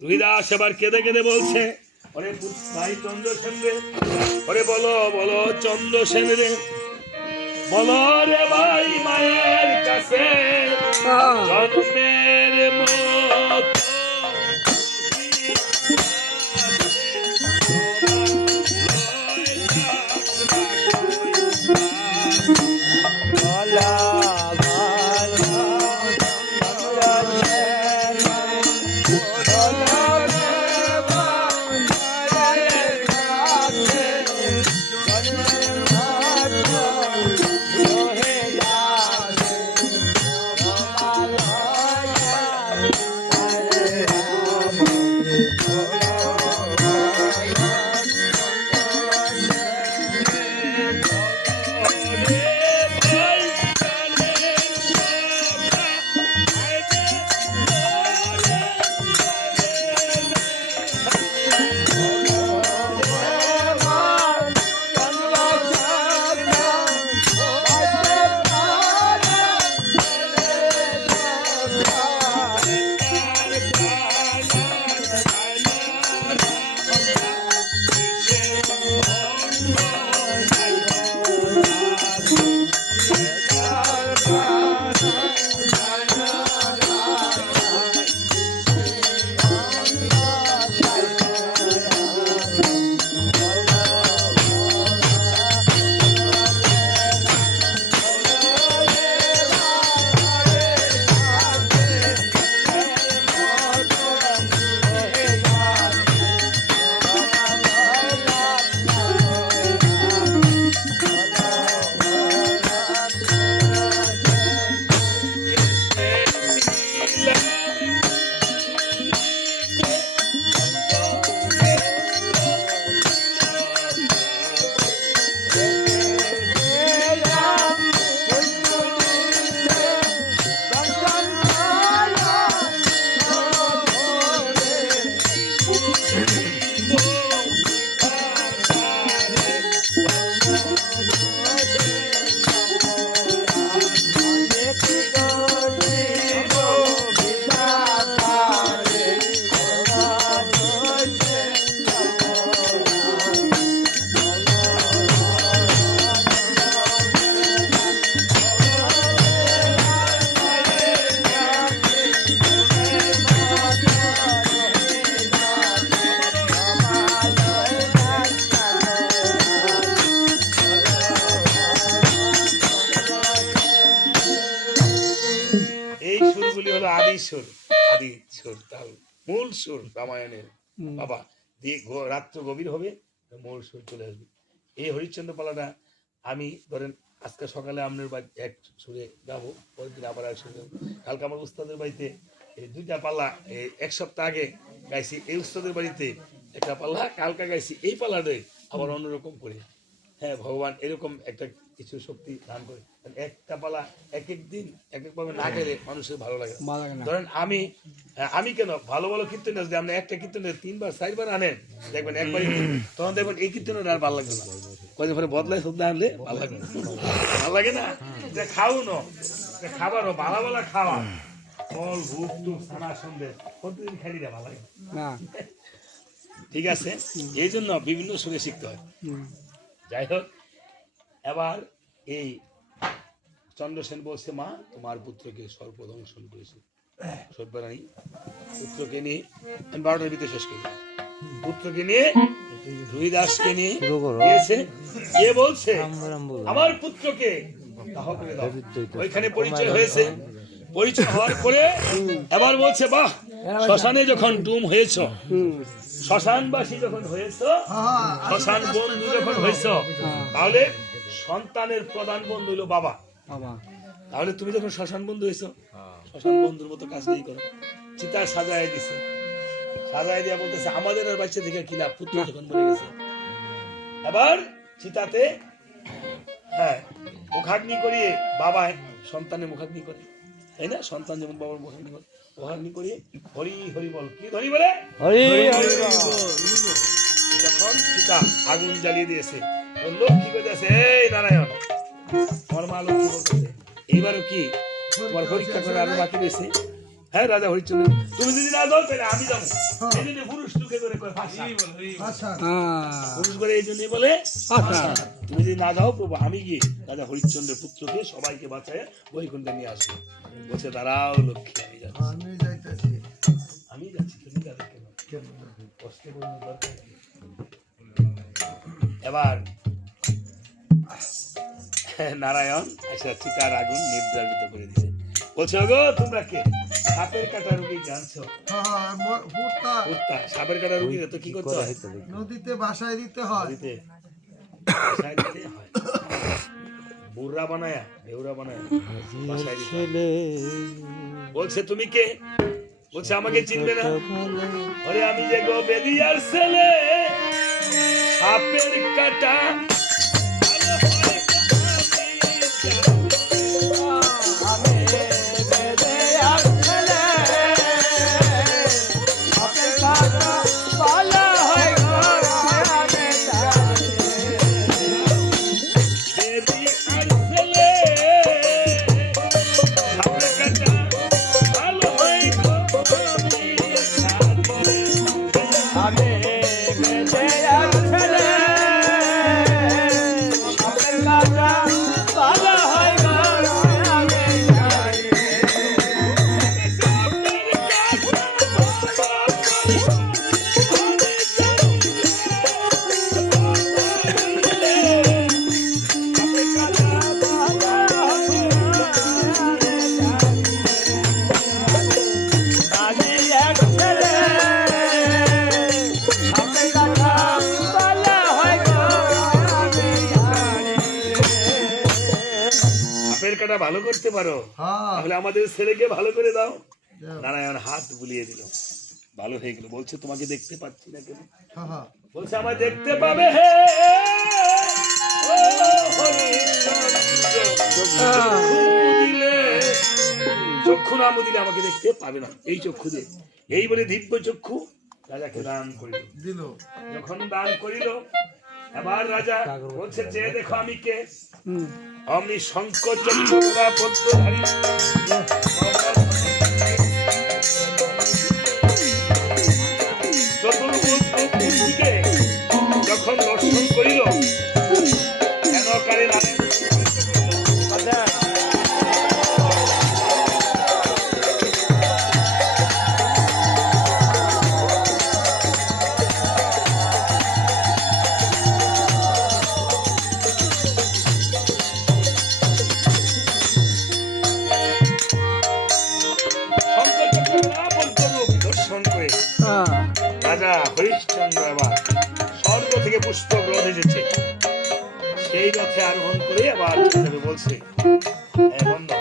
রুহিদাস এবার কেঁদে কেঁদে বলছে ওরে ভাই চন্দ্রসেন রে ওরে বলো বলো চন্দ্রসেন রে বলো রে ভাই মায়ের কাছে জন্মের মতো সুর আদি সুর তাল মূল সুর রামায়ণের। বাবা দিয়ে রাত্র গভীর হবে মূল সুর চলে আসবে। এই হরিশ্চন্দ্র পালাটা আমি ধরেন আজকে সকালে আপনার বাড়ি এক সুরে গাবো পরের দিন আবার এক সুরে। কালকে আমার উস্তাদের বাড়িতে এই দুইটা পাল্লা এক সপ্তাহ আগে গাইছি এই উস্তাদের বাড়িতে একটা পাল্লা কালকা গাইছি এই পাল্লাটাই আবার অন্যরকম করে। হ্যাঁ ভগবান এরকম একটা কিছু শক্তি দান করে। একটা পালা এক এক দিন এক এক ভাবে না গেলে মানুষের ভালো লাগে লাগে। ধরেন আমি আমি কেন ভালো ভালো কীর্তন যদি আপনি একটা কীর্তন তিনবার চারবার আনেন দেখবেন একবার তখন দেখবেন এই কীর্তনের আর ভালো লাগবে না। কয়দিন পরে বদলায় শ্রদ্ধা আনলে? ভালো লাগবে না। ভালো লাগে না? যে খাও ন যে খাবারও ভালো ভালো খাওয়া। ফল ভুক টুক ছানা সন্দেশ প্রতিদিন খালি না ভালো লাগে না। না। ঠিক আছে? এই জন্য বিভিন্ন সুরে শিখতে হয়। যাই হোক এবার এই চন্দ্রসেন বলছে মা তোমার পুত্রকে সর্বদংশন করেছে। সর্বরানী পুত্রকে নিয়ে আমি বারোটার ভিতরে শেষ করি পুত্রকে নিয়ে রুইদাসকে নিয়ে গিয়েছে কে বলছে আমার পুত্রকে ওইখানে পরিচয় হয়েছে। পরিচয় হওয়ার পরে এবার বলছে বাহ শ্মশানে যখন ডুম হয়েছ শ্মশানবাসী যখন হয়েছ শ্মশান বন্ধু যখন হয়েছ। তাহলে সন্তানের প্রধান বন্ধু হলো বাবা। বাবা। তাহলে তুমি যখন শ্মশান বন্ধু হয়েছ শ্মশান বন্ধুর মতো কাজ নেই করো। চিতা সাজায় দিছে। সাজায় দিয়া বলতেছে আমাদের আর বাচ্চা থেকে কি লাভ? পুত্র যখন মরে গেছে। এবার চিতাতে হ্যাঁ মুখাগ্নি করিয়ে বাবা সন্তানের মুখাগ্নি করে। তাই না? সন্তান যেমন বাবার মুখাগ্নি করে মুখাগ্নি করিয়ে হরি হরি বল। কি হরি বলে? হরি হরি বল। যখন চিতা আগুন জ্বালিয়ে দিয়েছে বলল কি নারায়ণ আমার মা লক্ষ্মী বলতেছে। এইবারও কি তোমার পরীক্ষা করে আরও বাকি রয়েছে? হ্যাঁ রাজা হরিচন্দ্র তুমি যদি না দাও তাহলে আমি যাব। এই জন্য পুরুষ করে। আচ্ছা পুরুষ করে এই জন্যই বলে আচ্ছা তুমি যদি না দাও প্রভু আমি গিয়ে রাজা হরিশ্চন্দ্রের পুত্রকে সবাইকে বাঁচায় বৈকুণ্ঠে নিয়ে আসব। বলছে দাঁড়াও লক্ষ্মী আমি যাচ্ছি। আমি যাচ্ছি তুমি যাবে কেন? কষ্ট করব দরকার কি? এবার নারায়ণ এসে চিতার আগুন নির্ধারিত করে দিছে বলছো গো তোমরা কে? সাপের কাটা রুগী জানছো? হ্যাঁ হ্যাঁ সাপের কাটা রুগী তো কি করতে হয়? নদীতে বাসায় দিতে হয়। দিতে বাসায় দিতে হয়। বুড়রা বানায়া বেউরা বানায়া বাসায় দিতে বলছে তুমি কে? বলছে আমাকে চিনবে না। আরে আমি যে গো বেদিয়ার ছেলে। সাপের কাটা সাপের কাটা ভালো করতে পারো হ্যাঁ। তাহলে আমাদের ছেলেকে ভালো করে দাও। নারায়ণ হাত বুলিয়ে দিল। ভালো হয়ে গেল। বলছে তোমাকে দেখতে পাচ্ছি না কেন? হ্যাঁ হ্যাঁ। বলছে আমায় দেখতে পাবে হে? চক্ষু নাম দিলে আমাকে দেখতে পাবে না। এই চক্ষু দিয়ে। এই বলে দিব্য চক্ষু রাজাকে দান করিল। দিল। যখন দান করিল এবার রাজা বলছে যে দেখো আমি কে? আমি শঙ্কর চক্রধরা হরিশ্চন্দ্র আবার স্বর্গ থেকে পুস্তক রথ এসেছে। সেই রথে আরোহণ করে আবার বলছে। হ্যাঁ বন্ধু।